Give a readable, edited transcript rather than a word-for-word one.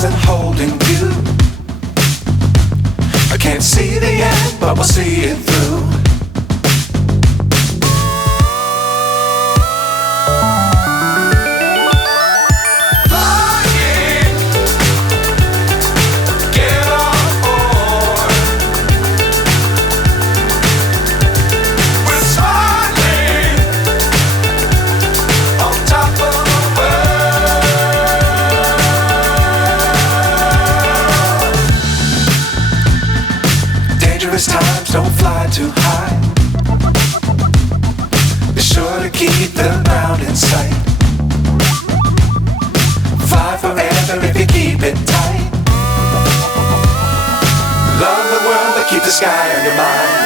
wasn't holding you. I can't see the end, but we'll see it through. Times don't fly too high. Be sure to keep the ground in sight. Fly forever if you keep it tight. Love the world but keep the sky on your mind.